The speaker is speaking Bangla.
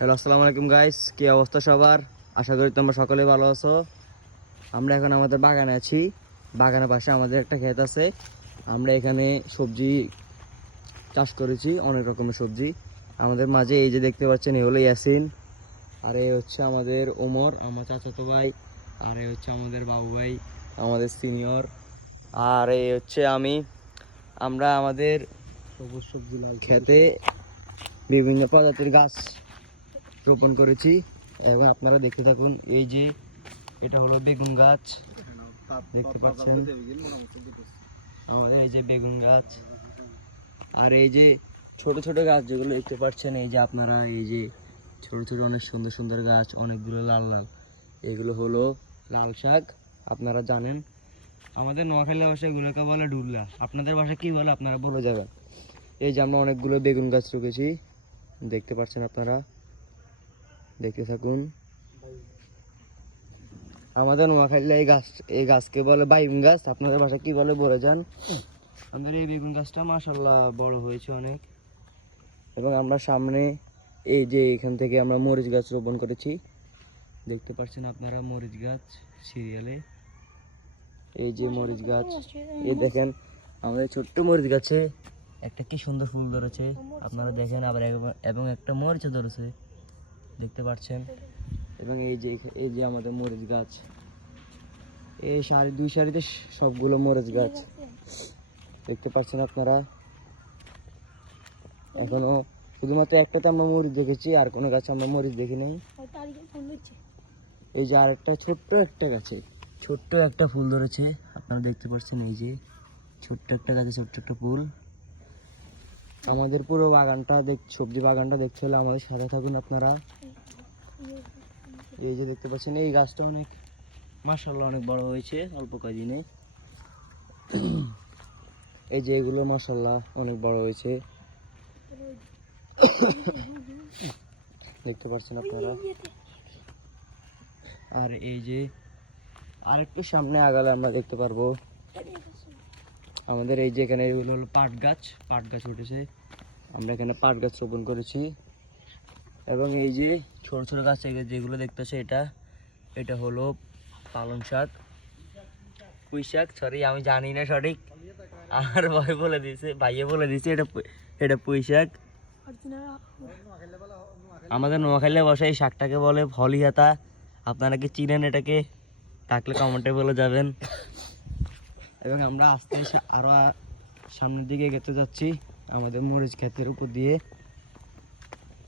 হ্যালো, আসসালামু আলাইকুম গাইস। কি অবস্থা সবার? আশা করি তোমরা সকলে ভালো আছো। আমরা এখন আমাদের বাগানে আছি। বাগানের পাশে আমাদের একটা ক্ষেত আছে। আমরা এখানে সবজি চাষ করেছি, অনেক রকমের সবজি। আমাদের মাঝে এই যে দেখতে পাচ্ছেন, এই হলো ইয়াসিন, আর এই হচ্ছে আমাদের ওমর, আমার চাচাতো ভাই, আর এই হচ্ছে আমাদের বাবু ভাই, আমাদের সিনিয়র, আর এই হচ্ছে আমি। আমরা আমাদের সবুজ সবজি খেতে বিভিন্ন প্রজাতির গাছ রোপণ করেছি এবং আপনারা দেখতে থাকুন। এই যে এটা হলো বেগুন গাছ, দেখতে পাচ্ছেন আমাদের এই যে বেগুন গাছ। আর এই যে ছোট ছোট গাছ যেগুলো দেখতে পাচ্ছেন, এই যে আপনারা এই যে ছোট ছোট অনেক সুন্দর সুন্দর গাছ, অনেকগুলো লাল লাল, এগুলো হলো লাল শাক। আপনারা জানেন আমাদের নোয়াখালী ভাষায় এগুলোকে বলে ডুল্লা। আপনাদের ভাষা কি বলে আপনারা বলে যাবেন। এই যে আমরা অনেকগুলো বেগুন গাছ রেখেছি, দেখতে পাচ্ছেন আপনারা, দেখতে থাকুন। আমাদের নোয়াখালীতে এই গাছকে বলে বাইগুন গাছ। আপনাদের ভাষা কি বলে বলে যান। আমাদের এই বেগুন গাছটা মাশাআল্লাহ বড় হয়েছে অনেক। এবং আমরা সামনে এই যে এখান থেকে আমরা মরিচ গাছ রোপণ করেছি, দেখতে পাচ্ছেন আপনারা মরিচ গাছ সিরিয়ালে। এই যে মরিচ গাছ, এই দেখেন আমাদের ছোট্ট মরিচ গাছে একটা কি সুন্দর ফুল ধরেছে, আপনারা দেখেন। আবার এবং একটা মরিচ ধরেছে, দেখতে পাচ্ছেন। এবং এই যে আমাদের মরিচ গাছ, এই দুই সারিতে সবগুলো মরিচ গাছ, দেখতে পাচ্ছেন আপনারা। এখনো শুধুমাত্র একটাতে আমরা মরিচ দেখেছি, আর কোনো গাছে আমরা মরিচ দেখি নাই। এই যে আরেকটা ছোট্ট একটা গাছে ছোট্ট একটা ফুল ধরেছে, আপনারা দেখতে পাচ্ছেন। এই যে ছোট্ট একটা গাছে ছোট্ট একটা ফুল। আমাদের পুরো বাগানটা সবজি বাগানটা দেখতে হলে আমাদের সাথে থাকুন আপনারা। এই যে দেখতে পাচ্ছেন, এই গাছটা অনেক মাশাআল্লাহ অনেক বড় হয়েছে অল্প কদিনে। এই যে এগুলো মাশাআল্লাহ অনেক বড় হয়েছে, দেখতে পাচ্ছেন আপনারা। আর এই যে আরেকটু সামনে আগালে আমরা দেখতে পারবো আমাদের এই যে এখানে এগুলো হলো পাট গাছ উঠেছে। আমরা এখানে পাট গাছ রোপণ করেছি। এবং এই যে ছোট ছোট গাছ যেগুলো দেখতেছে, এটা হলো পালং শাক, পুঁই শাক, সরি আমি জানি না সঠিক, আমার ভাই বলে দিয়েছে, ভাইয়ে বলে দিয়েছে এটা পুঁই শাক। আমাদের নোয়াখালী ভাষায় এই শাকটাকে বলে ফলিহাতা। আপনারা কি চিনেন এটাকে? থাকলে কমেন্টে বলে যাবেন। এবং আমরা আস্তে আরো সামনের দিকে এগোতে যাচ্ছি আমাদের মরিচ ক্ষেতের উপর দিয়ে।